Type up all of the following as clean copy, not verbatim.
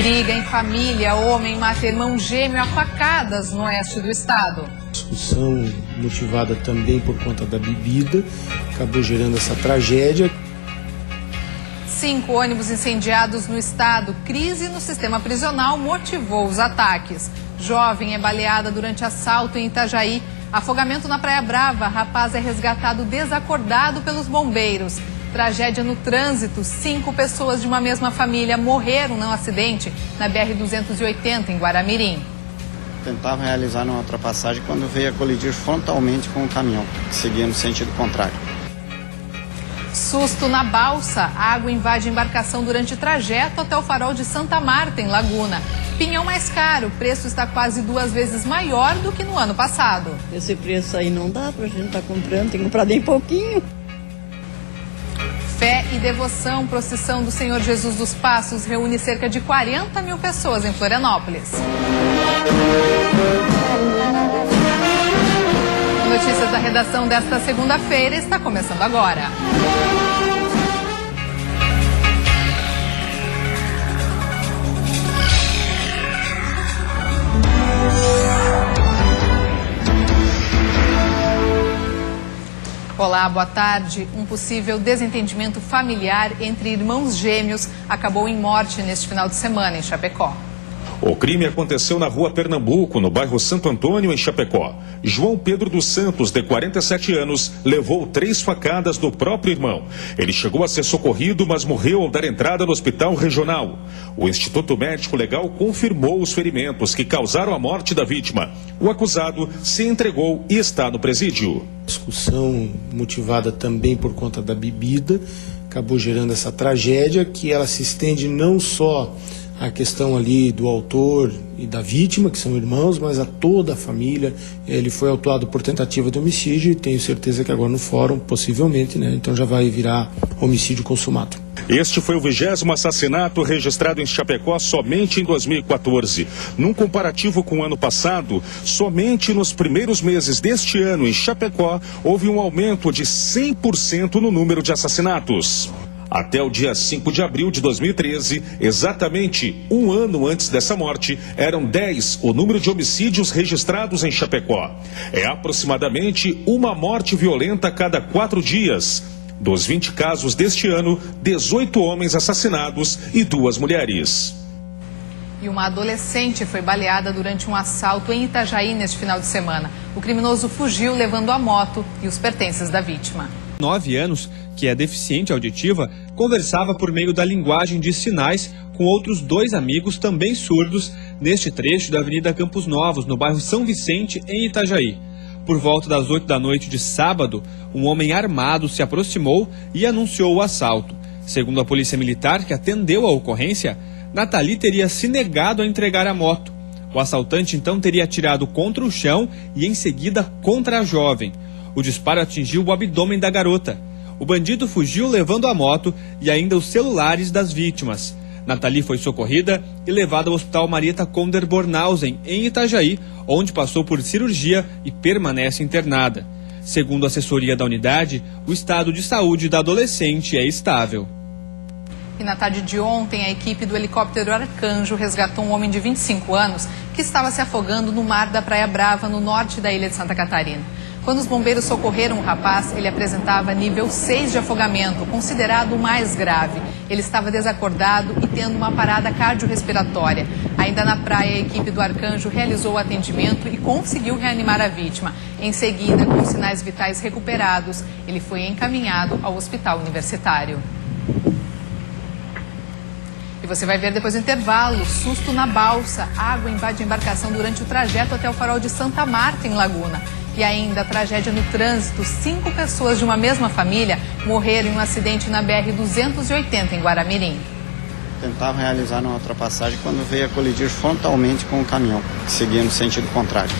Briga em família, homem mata irmão gêmeo a facadas no oeste do estado. Discussão motivada também por conta da bebida, acabou gerando essa tragédia. 5 ônibus incendiados no estado. Crise no sistema prisional motivou os ataques. Jovem é baleada durante assalto em Itajaí. Afogamento na Praia Brava. Rapaz é resgatado desacordado pelos bombeiros. Tragédia no trânsito. 5 pessoas de uma mesma família morreram num acidente na BR-280 em Guaramirim. Tentava realizar uma ultrapassagem quando veio a colidir frontalmente com o caminhão, que seguia no sentido contrário. Susto na balsa. A água invade a embarcação durante o trajeto até o farol de Santa Marta, em Laguna. Pinhão mais caro. O preço está quase 2 vezes maior do que no ano passado. Esse preço aí não dá pra gente estar comprando, tem que comprar bem pouquinho. Fé e devoção. Procissão do Senhor Jesus dos Passos reúne cerca de 40 mil pessoas em Florianópolis. Notícias da redação desta segunda-feira está começando agora. Olá, boa tarde. Um possível desentendimento familiar entre irmãos gêmeos acabou em morte neste final de semana em Chapecó. O crime aconteceu na rua Pernambuco, no bairro Santo Antônio, em Chapecó. João Pedro dos Santos, de 47 anos, levou 3 facadas do próprio irmão. Ele chegou a ser socorrido, mas morreu ao dar entrada no hospital regional. O Instituto Médico Legal confirmou os ferimentos que causaram a morte da vítima. O acusado se entregou e está no presídio. Discussão motivada também por conta da bebida, acabou gerando essa tragédia, que ela se estende não só a questão ali do autor e da vítima, que são irmãos, mas a toda a família. Ele foi autuado por tentativa de homicídio e tenho certeza que agora no fórum, possivelmente, então já vai virar homicídio consumado. Este foi o 20º assassinato registrado em Chapecó somente em 2014. Num comparativo com o ano passado, somente nos primeiros meses deste ano em Chapecó, houve um aumento de 100% no número de assassinatos. Até o dia 5 de abril de 2013, exatamente um ano antes dessa morte, eram 10 o número de homicídios registrados em Chapecó. É aproximadamente uma morte violenta a cada 4 dias. Dos 20 casos deste ano, 18 homens assassinados e 2 mulheres. E uma adolescente foi baleada durante um assalto em Itajaí neste final de semana. O criminoso fugiu levando a moto e os pertences da vítima. 9 anos, que é deficiente auditiva, conversava por meio da linguagem de sinais com outros 2 amigos também surdos neste trecho da Avenida Campos Novos, no bairro São Vicente, em Itajaí. Por volta das 8 da noite de sábado, um homem armado se aproximou e anunciou o assalto. Segundo a polícia militar, que atendeu a ocorrência, Nathalie teria se negado a entregar a moto. O assaltante então teria atirado contra o chão e em seguida contra a jovem. O disparo atingiu o abdômen da garota. O bandido fugiu levando a moto e ainda os celulares das vítimas. Nathalie foi socorrida e levada ao Hospital Marieta Conder Bornhausen, em Itajaí, onde passou por cirurgia e permanece internada. Segundo a assessoria da unidade, o estado de saúde da adolescente é estável. E na tarde de ontem, a equipe do helicóptero Arcanjo resgatou um homem de 25 anos que estava se afogando no mar da Praia Brava, no norte da ilha de Santa Catarina. Quando os bombeiros socorreram o rapaz, ele apresentava nível 6 de afogamento, considerado o mais grave. Ele estava desacordado e tendo uma parada cardiorrespiratória. Ainda na praia, a equipe do Arcanjo realizou o atendimento e conseguiu reanimar a vítima. Em seguida, com sinais vitais recuperados, ele foi encaminhado ao hospital universitário. E você vai ver depois do intervalo, susto na balsa. Água invade a embarcação durante o trajeto até o farol de Santa Marta, em Laguna. E ainda a tragédia no trânsito. 5 pessoas de uma mesma família morreram em um acidente na BR-280 em Guaramirim. Tentava realizar uma ultrapassagem quando veio a colidir frontalmente com o caminhão, que seguia no sentido contrário.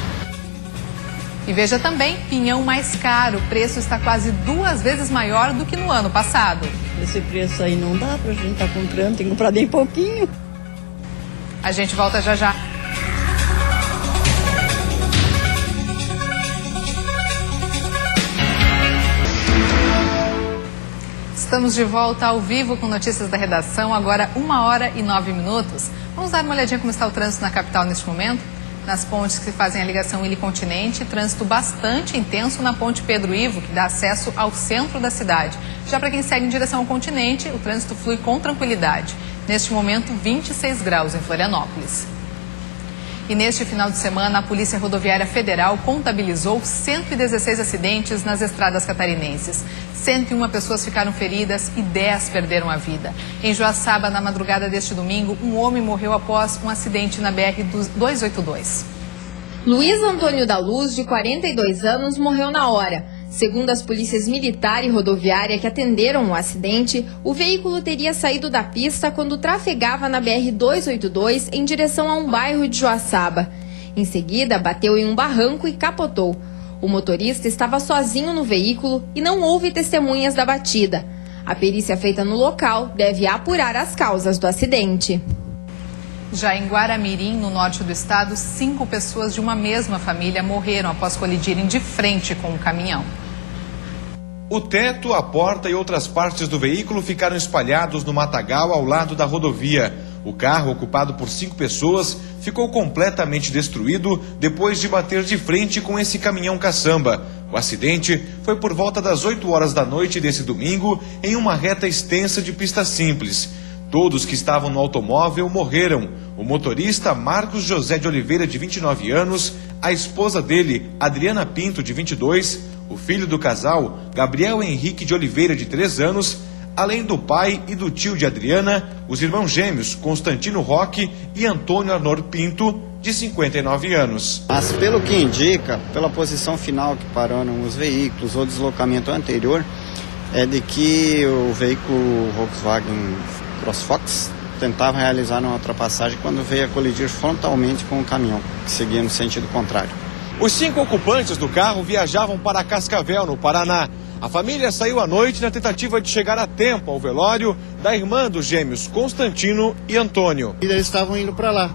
E veja também, pinhão mais caro. O preço está quase 2 vezes maior do que no ano passado. Esse preço aí não dá pra gente estar comprando, tem que comprar bem pouquinho. A gente volta já já. Estamos de volta ao vivo com notícias da redação, agora 1h09. Vamos dar uma olhadinha como está o trânsito na capital neste momento. Nas pontes que fazem a ligação Ilha-Continente, trânsito bastante intenso na ponte Pedro Ivo, que dá acesso ao centro da cidade. Já para quem segue em direção ao continente, o trânsito flui com tranquilidade. Neste momento, 26 graus em Florianópolis. E neste final de semana, a Polícia Rodoviária Federal contabilizou 116 acidentes nas estradas catarinenses. 101 pessoas ficaram feridas e 10 perderam a vida. Em Joaçaba, na madrugada deste domingo, um homem morreu após um acidente na BR-282. Luiz Antônio da Luz, de 42 anos, morreu na hora. Segundo as polícias militar e rodoviária que atenderam o acidente, o veículo teria saído da pista quando trafegava na BR-282 em direção a um bairro de Joaçaba. Em seguida, bateu em um barranco e capotou. O motorista estava sozinho no veículo e não houve testemunhas da batida. A perícia feita no local deve apurar as causas do acidente. Já em Guaramirim, no norte do estado, 5 pessoas de uma mesma família morreram após colidirem de frente com um caminhão. O teto, a porta e outras partes do veículo ficaram espalhados no matagal ao lado da rodovia. O carro, ocupado por 5 pessoas, ficou completamente destruído depois de bater de frente com esse caminhão caçamba. O acidente foi por volta das 8 horas da noite desse domingo, em uma reta extensa de pista simples. Todos que estavam no automóvel morreram. O motorista Marcos José de Oliveira, de 29 anos, a esposa dele, Adriana Pinto, de 22, o filho do casal, Gabriel Henrique de Oliveira, de 3 anos, além do pai e do tio de Adriana, os irmãos gêmeos Constantino Roque e Antônio Arnor Pinto, de 59 anos. Mas pelo que indica, pela posição final que pararam os veículos ou deslocamento anterior, é de que o veículo Volkswagen CrossFox tentava realizar uma ultrapassagem quando veio a colidir frontalmente com o caminhão, que seguia no sentido contrário. Os 5 ocupantes do carro viajavam para Cascavel, no Paraná. A família saiu à noite na tentativa de chegar a tempo ao velório da irmã dos gêmeos Constantino e Antônio. E eles estavam indo para lá.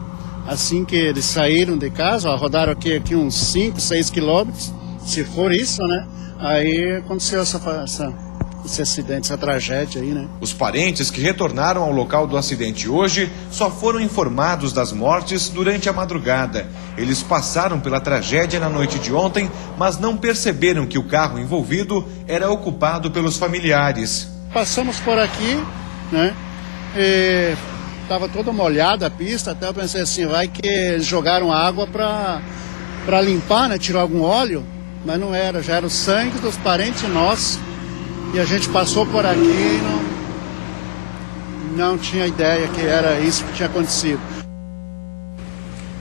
Assim que eles saíram de casa, rodaram aqui uns 5, 6 quilômetros, se for isso, né? Aí aconteceu esse acidente, essa tragédia aí, né? Os parentes que retornaram ao local do acidente hoje só foram informados das mortes durante a madrugada. Eles passaram pela tragédia na noite de ontem, mas não perceberam que o carro envolvido era ocupado pelos familiares. Passamos por aqui, né? Estava toda molhada a pista, até eu pensei assim, vai que eles jogaram água para limpar, né? Tirar algum óleo, mas não era, já era o sangue dos parentes nossos. E a gente passou por aqui e não tinha ideia que era isso que tinha acontecido.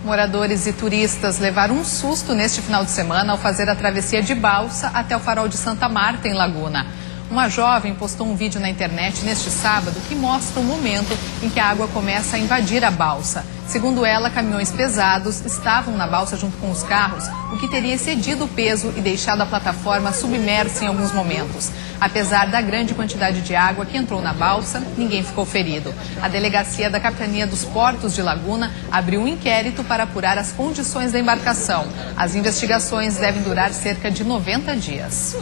Moradores e turistas levaram um susto neste final de semana ao fazer a travessia de balsa até o farol de Santa Marta, em Laguna. Uma jovem postou um vídeo na internet neste sábado que mostra o momento em que a água começa a invadir a balsa. Segundo ela, caminhões pesados estavam na balsa junto com os carros, o que teria excedido o peso e deixado a plataforma submersa em alguns momentos. Apesar da grande quantidade de água que entrou na balsa, ninguém ficou ferido. A delegacia da Capitania dos Portos de Laguna abriu um inquérito para apurar as condições da embarcação. As investigações devem durar cerca de 90 dias.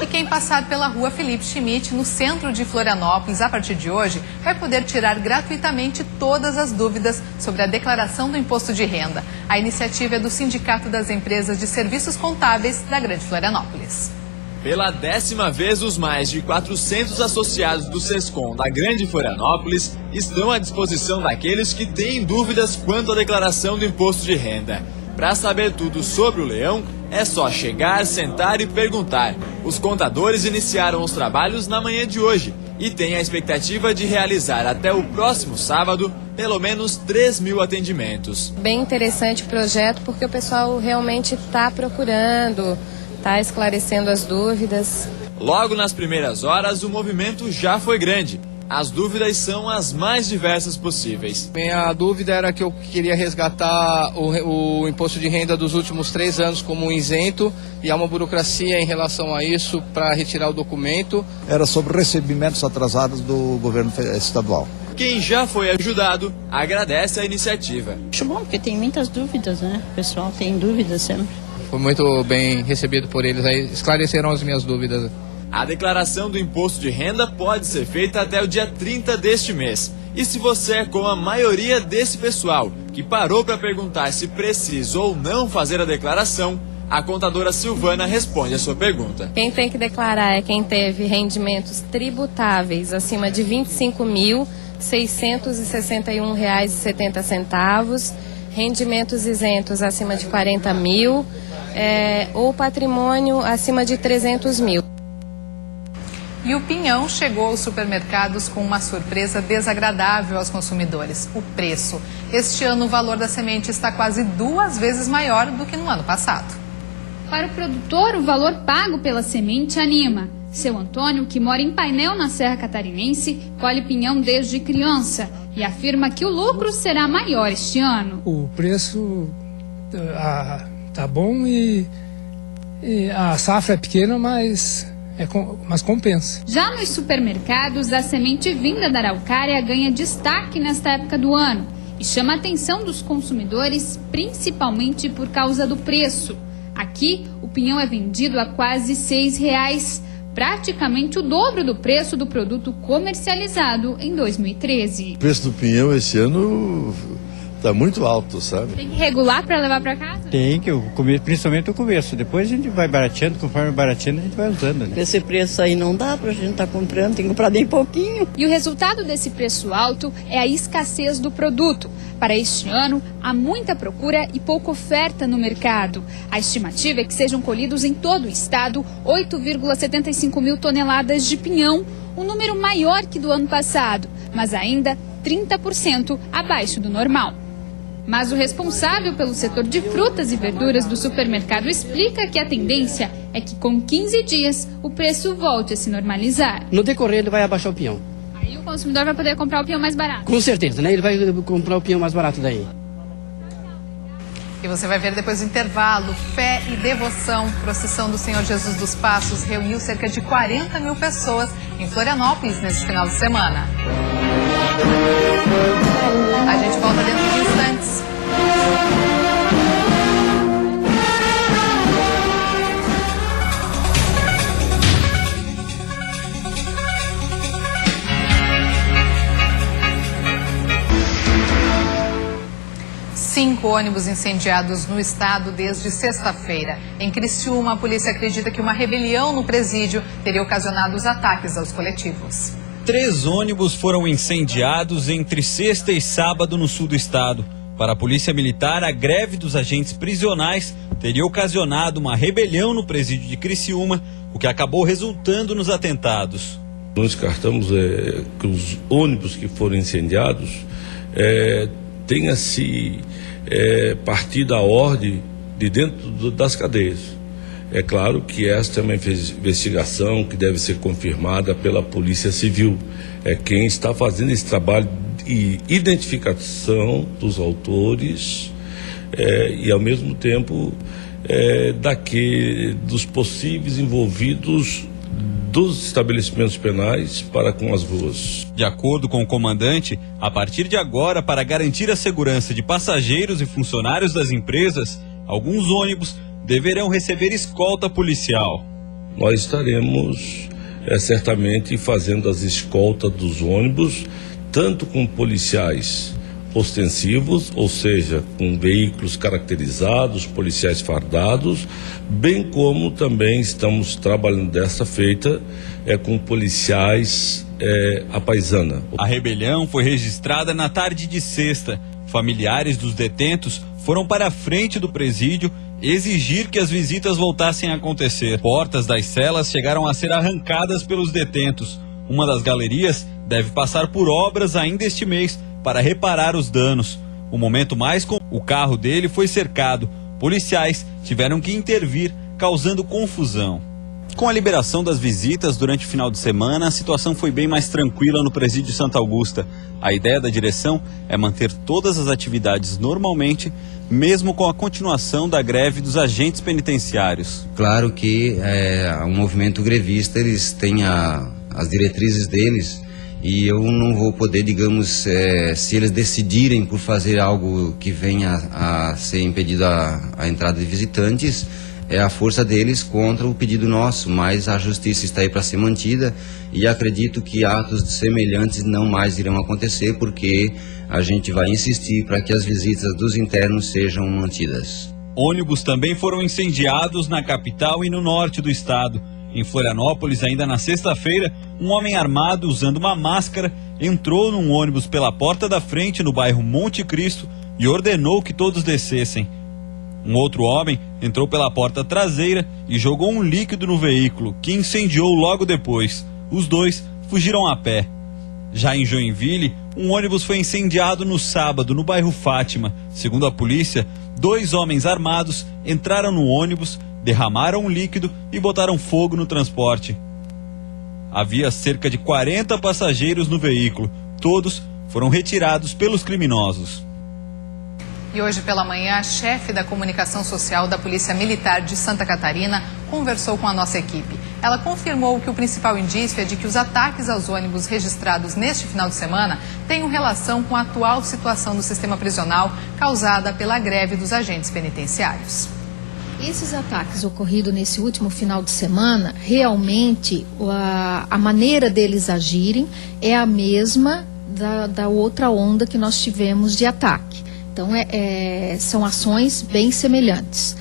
E quem passar pela rua Felipe Schmidt, no centro de Florianópolis, a partir de hoje, vai poder tirar gratuitamente todas as dúvidas sobre a declaração do imposto de renda. A iniciativa é do Sindicato das Empresas de Serviços Contábeis da Grande Florianópolis. Pela 10ª vez, os mais de 400 associados do SESCOM da Grande Florianópolis estão à disposição daqueles que têm dúvidas quanto à declaração do imposto de renda. Para saber tudo sobre o leão, é só chegar, sentar e perguntar. Os contadores iniciaram os trabalhos na manhã de hoje e têm a expectativa de realizar até o próximo sábado pelo menos 3.000 atendimentos. Bem interessante o projeto porque o pessoal realmente está procurando, está esclarecendo as dúvidas. Logo nas primeiras horas, o movimento já foi grande. As dúvidas são as mais diversas possíveis. Minha dúvida era que eu queria resgatar o imposto de renda dos últimos 3 anos como isento e há uma burocracia em relação a isso para retirar o documento. Era sobre recebimentos atrasados do governo estadual. Quem já foi ajudado agradece a iniciativa. Acho bom, porque tem muitas dúvidas, né? O pessoal tem dúvidas sempre. Foi muito bem recebido por eles, aí esclareceram as minhas dúvidas. A declaração do imposto de renda pode ser feita até o dia 30 deste mês. E se você é como a maioria desse pessoal, que parou para perguntar se precisa ou não fazer a declaração, a contadora Silvana responde a sua pergunta. Quem tem que declarar é quem teve rendimentos tributáveis acima de R$ 25.661,70, rendimentos isentos acima de 40 mil ou patrimônio acima de 300 mil. E o Pinhão chegou aos supermercados com uma surpresa desagradável aos consumidores: o preço. Este ano o valor da semente está quase 2 vezes maior do que no ano passado. Para o produtor, o valor pago pela semente anima. Seu Antônio, que mora em Painel, na Serra Catarinense, colhe pinhão desde criança e afirma que o lucro será maior este ano. O preço tá bom e a safra é pequena, mas compensa. Já nos supermercados, a semente vinda da araucária ganha destaque nesta época do ano e chama a atenção dos consumidores, principalmente por causa do preço. Aqui, o pinhão é vendido a quase R$ 6, praticamente o dobro do preço do produto comercializado em 2013. O preço do pinhão esse ano está muito alto, sabe? Tem que regular para levar para casa? Tem que, principalmente o começo. Depois a gente vai barateando, conforme barateando a gente vai usando. Né? Esse preço aí não dá pra gente estar comprando, tem que comprar bem pouquinho. E o resultado desse preço alto é a escassez do produto. Para este ano, há muita procura e pouca oferta no mercado. A estimativa é que sejam colhidos em todo o estado 8,75 mil toneladas de pinhão, um número maior que do ano passado, mas ainda 30% abaixo do normal. Mas o responsável pelo setor de frutas e verduras do supermercado explica que a tendência é que com 15 dias o preço volte a se normalizar. No decorrer ele vai abaixar o pinhão. Aí o consumidor vai poder comprar o pinhão mais barato. Com certeza, né? Ele vai comprar o pinhão mais barato daí. E você vai ver depois do intervalo: fé e devoção. Procissão do Senhor Jesus dos Passos reuniu cerca de 40 mil pessoas em Florianópolis nesse final de semana. A gente volta dentro de instantes. Cinco ônibus incendiados no estado desde sexta-feira. Em Criciúma, a polícia acredita que uma rebelião no presídio teria ocasionado os ataques aos coletivos. 3 ônibus foram incendiados entre sexta e sábado no sul do estado. Para a Polícia Militar, a greve dos agentes prisionais teria ocasionado uma rebelião no presídio de Criciúma, o que acabou resultando nos atentados. Nós descartamos que os ônibus que foram incendiados tenha se partido a ordem de dentro das cadeias. É claro que esta é uma investigação que deve ser confirmada pela Polícia Civil. É quem está fazendo esse trabalho de identificação dos autores e, ao mesmo tempo, dos possíveis envolvidos dos estabelecimentos penais para com as ruas. De acordo com o comandante, a partir de agora, para garantir a segurança de passageiros e funcionários das empresas, alguns ônibus deverão receber escolta policial. Nós estaremos certamente fazendo as escoltas dos ônibus, tanto com policiais ostensivos, ou seja, com veículos caracterizados, policiais fardados, bem como também estamos trabalhando dessa feita com policiais à paisana. A rebelião foi registrada na tarde de sexta. Familiares dos detentos foram para a frente do presídio exigir que as visitas voltassem a acontecer. Portas das celas chegaram a ser arrancadas pelos detentos. Uma das galerias deve passar por obras ainda este mês para reparar os danos. O carro dele foi cercado. Policiais tiveram que intervir, causando confusão. Com a liberação das visitas durante o final de semana, a situação foi bem mais tranquila no presídio Santa Augusta. A ideia da direção é manter todas as atividades normalmente, mesmo com a continuação da greve dos agentes penitenciários. Claro que o movimento grevista, eles têm as diretrizes deles, e eu não vou poder, digamos, se eles decidirem por fazer algo que venha a ser impedido a entrada de visitantes, a força deles contra o pedido nosso, mas a justiça está aí para ser mantida e acredito que atos semelhantes não mais irão acontecer, porque a gente vai insistir para que as visitas dos internos sejam mantidas. Ônibus também foram incendiados na capital e no norte do estado. Em Florianópolis, ainda na sexta-feira, um homem armado usando uma máscara entrou num ônibus pela porta da frente no bairro Monte Cristo e ordenou que todos descessem. Um outro homem entrou pela porta traseira e jogou um líquido no veículo, que incendiou logo depois. Os dois fugiram a pé. Já em Joinville, um ônibus foi incendiado no sábado, no bairro Fátima. Segundo a polícia, 2 homens armados entraram no ônibus, derramaram um líquido e botaram fogo no transporte. Havia cerca de 40 passageiros no veículo. Todos foram retirados pelos criminosos. E hoje pela manhã, a chefe da comunicação social da Polícia Militar de Santa Catarina conversou com a nossa equipe. Ela confirmou que o principal indício é de que os ataques aos ônibus registrados neste final de semana tenham relação com a atual situação do sistema prisional causada pela greve dos agentes penitenciários. Esses ataques ocorridos nesse último final de semana, realmente a maneira deles agirem é a mesma da outra onda que nós tivemos de ataque. Então, são ações bem semelhantes.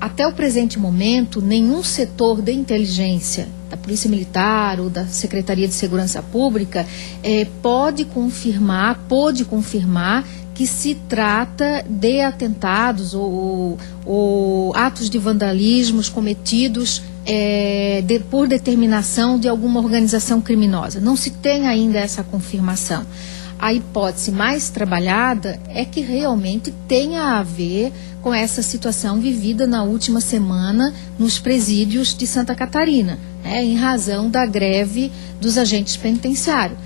Até o presente momento, nenhum setor de inteligência da Polícia Militar ou da Secretaria de Segurança Pública pôde confirmar que se trata de atentados ou atos de vandalismos cometidos por determinação de alguma organização criminosa. Não se tem ainda essa confirmação. A hipótese mais trabalhada é que realmente tenha a ver com essa situação vivida na última semana nos presídios de Santa Catarina, em razão da greve dos agentes penitenciários.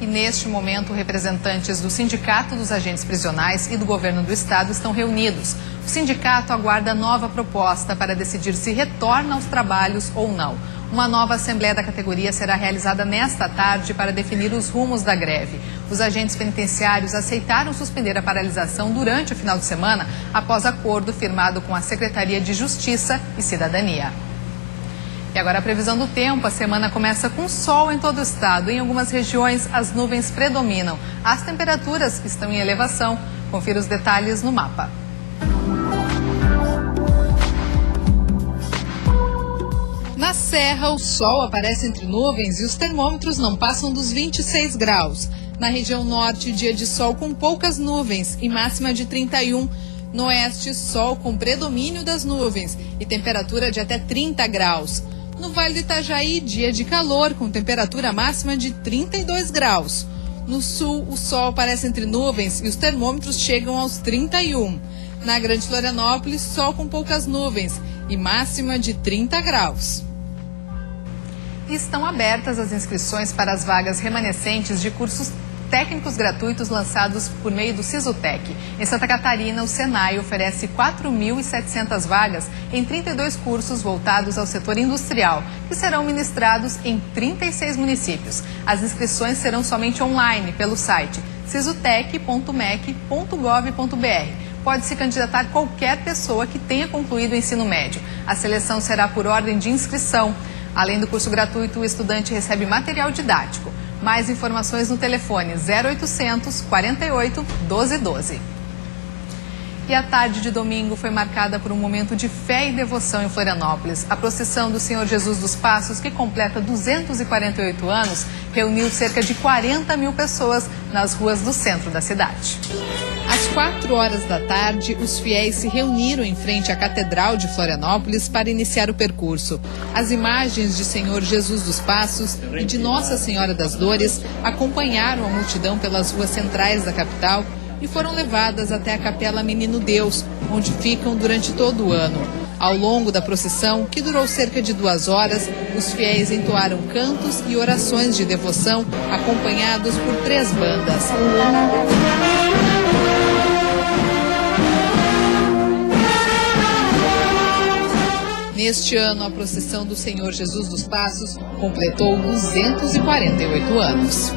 E neste momento, representantes do Sindicato dos Agentes Prisionais e do Governo do Estado estão reunidos. O sindicato aguarda nova proposta para decidir se retorna aos trabalhos ou não. Uma nova assembleia da categoria será realizada nesta tarde para definir os rumos da greve. Os agentes penitenciários aceitaram suspender a paralisação durante o final de semana, após acordo firmado com a Secretaria de Justiça e Cidadania. E agora a previsão do tempo. A semana começa com sol em todo o estado. Em algumas regiões, as nuvens predominam. As temperaturas estão em elevação. Confira os detalhes no mapa. Na Serra, o sol aparece entre nuvens e os termômetros não passam dos 26 graus. Na região norte, dia de sol com poucas nuvens e máxima de 31. No oeste, sol com predomínio das nuvens e temperatura de até 30 graus. No Vale do Itajaí, dia de calor com temperatura máxima de 32 graus. No sul, o sol aparece entre nuvens e os termômetros chegam aos 31. Na Grande Florianópolis, sol com poucas nuvens e máxima de 30 graus. Estão abertas as inscrições para as vagas remanescentes de cursos técnicos gratuitos lançados por meio do Sisutec. Em Santa Catarina, o Senai oferece 4.700 vagas em 32 cursos voltados ao setor industrial, que serão ministrados em 36 municípios. As inscrições serão somente online pelo site sisutec.mec.gov.br. Pode se candidatar qualquer pessoa que tenha concluído o ensino médio. A seleção será por ordem de inscrição. Além do curso gratuito, o estudante recebe material didático. Mais informações no telefone 0800 48 1212. E a tarde de domingo foi marcada por um momento de fé e devoção em Florianópolis. A procissão do Senhor Jesus dos Passos, que completa 248 anos, reuniu cerca de 40 mil pessoas nas ruas do centro da cidade. Às 4 horas da tarde, os fiéis se reuniram em frente à Catedral de Florianópolis para iniciar o percurso. As imagens de Senhor Jesus dos Passos e de Nossa Senhora das Dores acompanharam a multidão pelas ruas centrais da capital e foram levadas até a Capela Menino Deus, onde ficam durante todo o ano. Ao longo da procissão, que durou cerca de 2 horas, os fiéis entoaram cantos e orações de devoção, acompanhados por 3 bandas. Neste ano, a procissão do Senhor Jesus dos Passos completou 248 anos.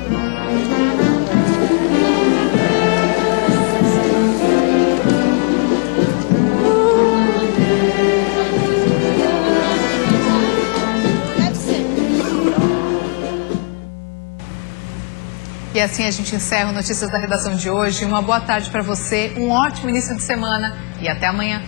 E assim a gente encerra o Notícias da Redação de hoje. Uma boa tarde para você, um ótimo início de semana e até amanhã.